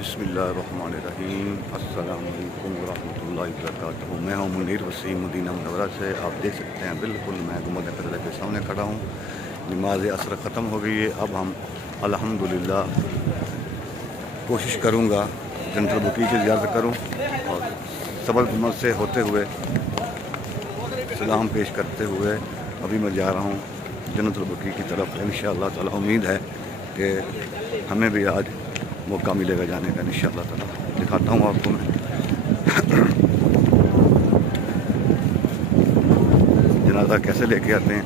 बिस्मिल्लाहिर्रहमानिर्रहीम। अस्सलाम वालेकुम वरहमतुल्लाहि वबरकातुहू। मैं हूँ मुनीर वसीम मदीना मुनव्वरा से। आप देख सकते हैं बिल्कुल मैं गुंबद खज़रा के सामने खड़ा हूँ। नमाज असर ख़त्म हो गई है। अब हम अल्हम्दुलिल्लाह कोशिश करूँगा जनरल बकी की ज़ियारत करूँ और सबल गुंबद से होते हुए सलाम पेश करते हुए अभी मैं जा रहा हूँ जनरल बकी की तरफ। इंशाअल्लाह ताला उम्मीद है कि हमें भी आज मौका मिलेगा जाने का। इंशाअल्लाह ताला दिखाता हूँ आपको मैं जनाजा कैसे लेके आते हैं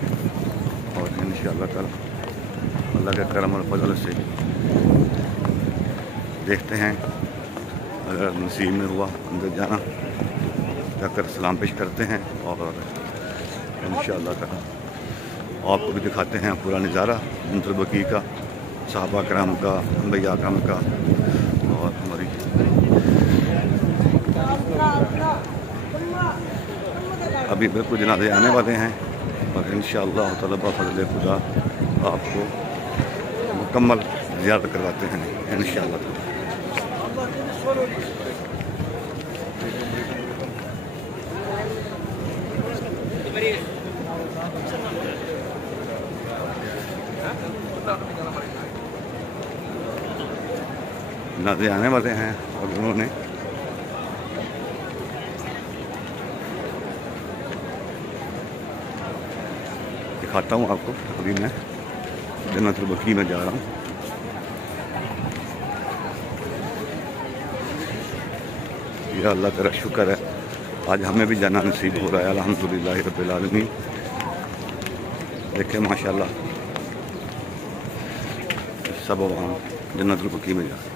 और इंशाअल्लाह ताला अल्लाह के करम और फजल से देखते हैं। अगर नसीब में हुआ अंदर जाना जाकर सलाम पेश करते हैं और इंशाअल्लाह ताला आपको भी दिखाते हैं पूरा नज़ारा जनरल बकी का, सहाबा कराम का, अंबिया कराम का। और हमारी अभी बिल्कुल जनाजे आने वाले हैं और इंशाअल्लाह ताला बफ़ज़ल खुदा आपको मुकम्मल ज़ियारत करवाते हैं इंशाअल्लाह ताला। जनाजे आने वाले हैं और उन्होंने दिखाता हूँ आपको। अभी मैं जन्नतुल बकी में जा रहा हूँ। या अल्लाह तेरा शुक्र है आज हमें भी जाना नसीब हो रहा है अल्हम्दुलिल्लाह रब्बिल आलमीन। देखें माशाल्लाह सब आवाम जन्नतुल बकी में जा रहे हैं।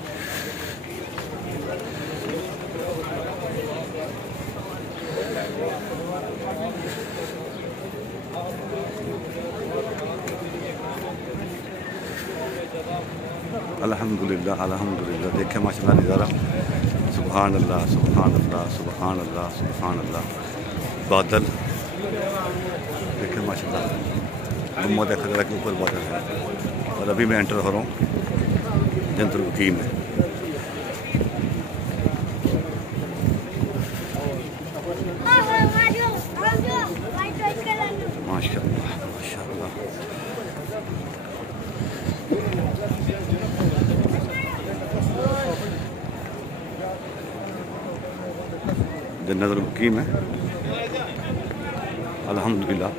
अल्हम्दुलिल्लाह अल्हम्दुलिल्लाह। देखें माशाल्लाह नज़ारा। सुभान अल्लाह सुभान अल्लाह सुभान अल्लाह सुभान अल्लाह। बादल देखें माशाल्लाह गुंबद खज़रा के ऊपर बादल है और अभी मैं एंटर हो रहा हूँ जनरल बकी में। माशाल्लाह माशाल्लाह। जनरल बकी में अल्हम्दुलिल्लाह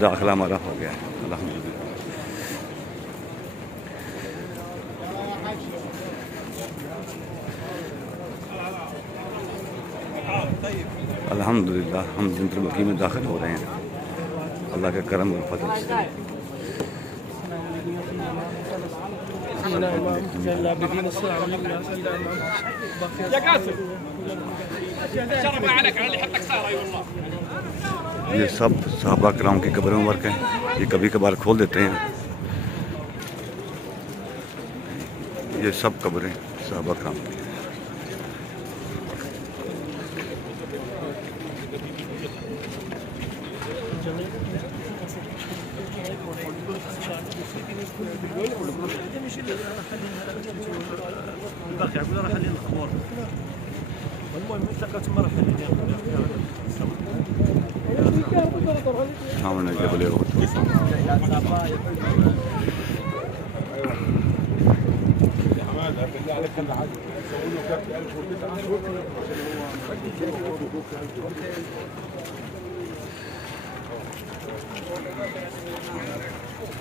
दाखिला हमारा हो गया है अल्हम्दुलिल्लाह। अल्हम्दुलिल्लाह हम जनरल बकी में दाखिल हो रहे हैं अल्लाह के करम और फजल से। ये सब सहाबा कराम की कब्रें मुबारक हैं। ये कभी कभार खोल देते हैं। ये सब कब्रें सहाबा कराम की। सामने जबल उहद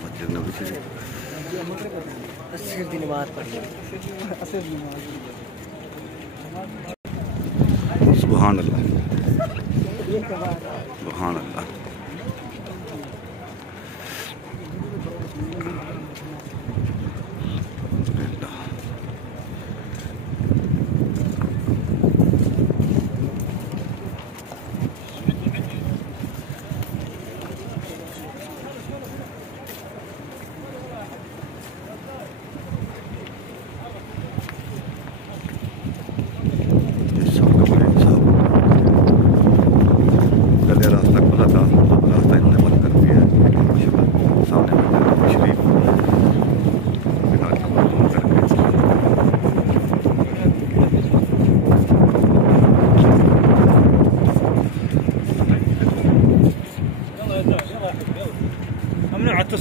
मस्जिद नबी शरीफ। सुभान अल्लाह सुभान अल्लाह।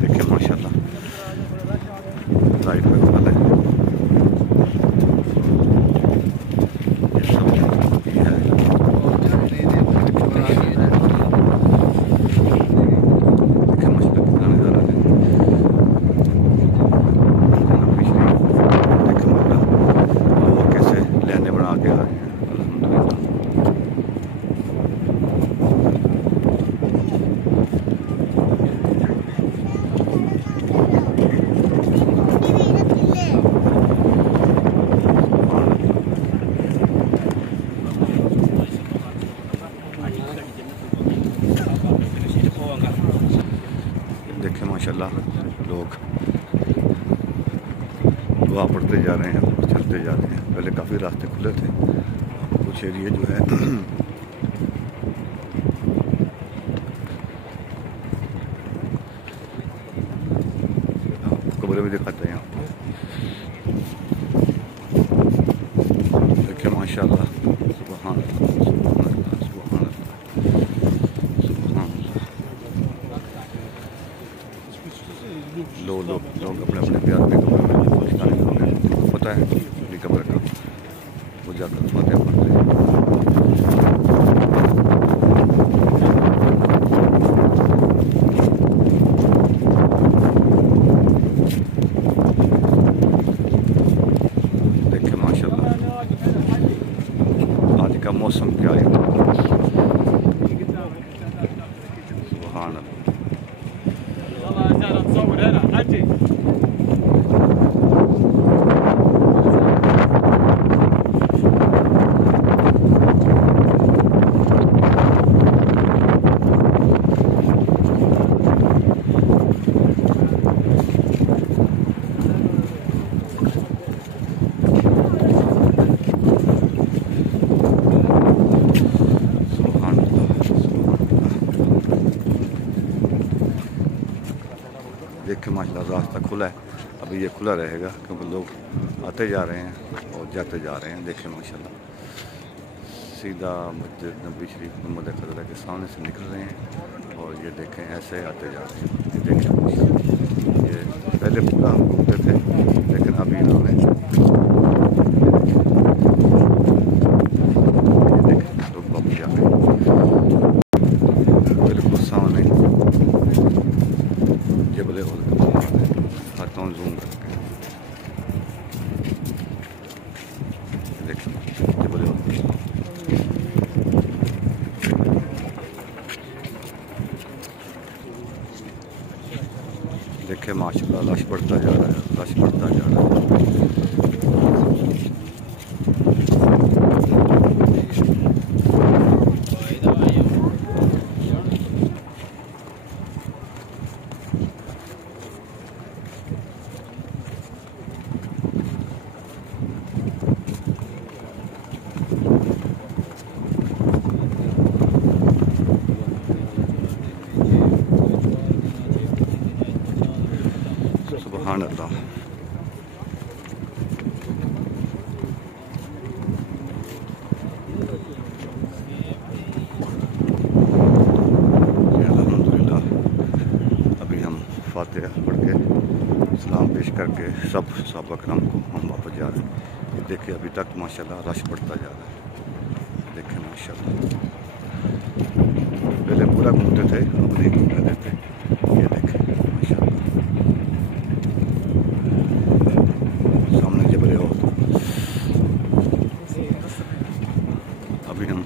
देखिए माशाल्लाह लाइट में वाला है देखें माशाल्लाह लोग दुआ पढ़ते जा रहे हैं और चलते जा रहे हैं। पहले काफ़ी रास्ते खुले थे, कुछ एरिया जो है कब्रें भी दिखाते हैं यहाँ। देखिए माशाल्लाह सुभान अल्लाह सुभान अल्लाह सुभान अल्लाह सुभान अल्लाह। लोग अपने अपने प्यार के कमरे में शामिल हो गए। पता है अपनी कब्र का वो जाकर फातिहा पढ़ते हैं। देखिए माशाल्लाह आज का मौसम क्या है। सुभान अल्लाह। देखिए माशाल्लाह रास्ता खुला है, अभी ये खुला रहेगा क्योंकि लोग आते जा रहे हैं और जाते जा रहे हैं। देखिए माशाल्लाह सीधा मस्जिद नबी शरीफ मोहम्मद क़ज़ला के सामने से निकल रहे हैं और ये देखें ऐसे आते जा रहे हैं। ये देखें ये पहले पूरा हम घूमते थे लेकिन अभी इन्होंने लोग वापस जा रहे हैं बिल्कुल सामने जबल उहद खाता हूँ जूम करके। देखिए जबल उहद देखिए माशाल्लाह रश बढ़ता जा रहा है, रश बढ़ता जा रहा है। सुभान अल्लाह। अल्हम्दुलिल्लाह अभी हम फातिहा पढ़ के सलाम पेश करके सब सहाबा किराम को हम वापस जा रहे हैं। ये देखिए अभी तक माशाल्लाह रश बढ़ता जा रहा है। देखिए माशाल्लाह पहले पूरा घूमते थे अब नहीं घूमने देते। ये देखें माशाल्लाह सामने जबल उहद। अभी हम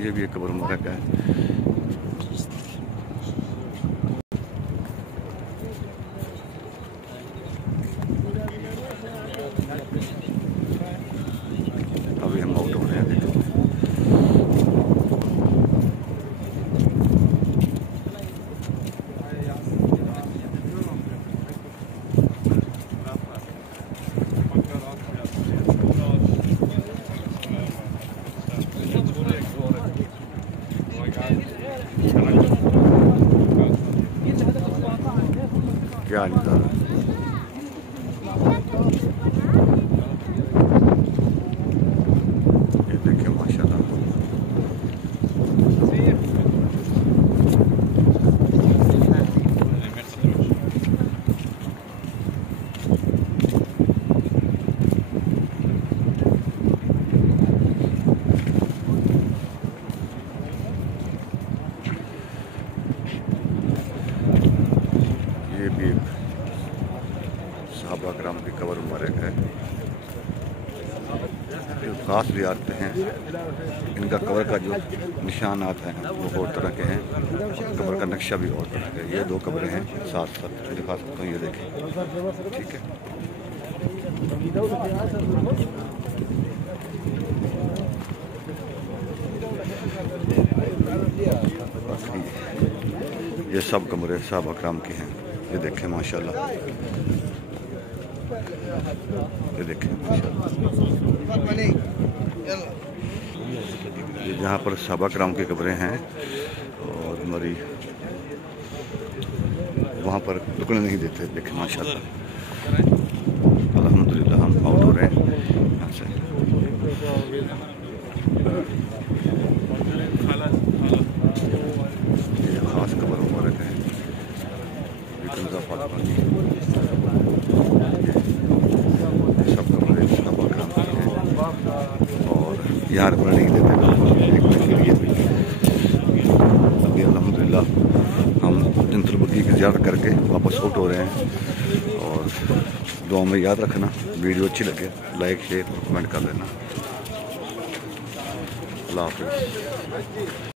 ये भी एक कब्र मुबारक है। अभी हम आउट हो रहे हैं। देखो ख़ास ज़ियारतें हैं, इनका कब्र का जो निशानात हैं वो और तरह के हैं, कब्र का नक्शा भी और तरह का है। ये 2 कब्रें हैं साथ साथ दिखा सकता हूँ, ये देखें, ठीक है। ये सब कमरे साहबा कराम के हैं, ये देखें माशाल्लाह, ये देखें माशाल्लाह। ये जहाँ पर साहबा कराम के कब्रें हैं और हमारी वहाँ पर रुकने नहीं देते, देखें माशाल्लाह। अल्हम्दुलिल्लाह हम आउट हो रहे हैं यहाँ से। ये ख़ास कब्र मुबारक है, सब कमरे साहबा कराम के हैं और यहाँ रुकने नहीं देते देखने के लिए। अभी अल्हम्दुलिल्लाह हम जन्नतुल बकी की ज़ियारत करके वापस आउट हो रहे हैं। और दुआ में याद रखना, वीडियो अच्छी लगे लाइक शेयर और कमेंट कर लेना। अल्लाह हाफ़िज़।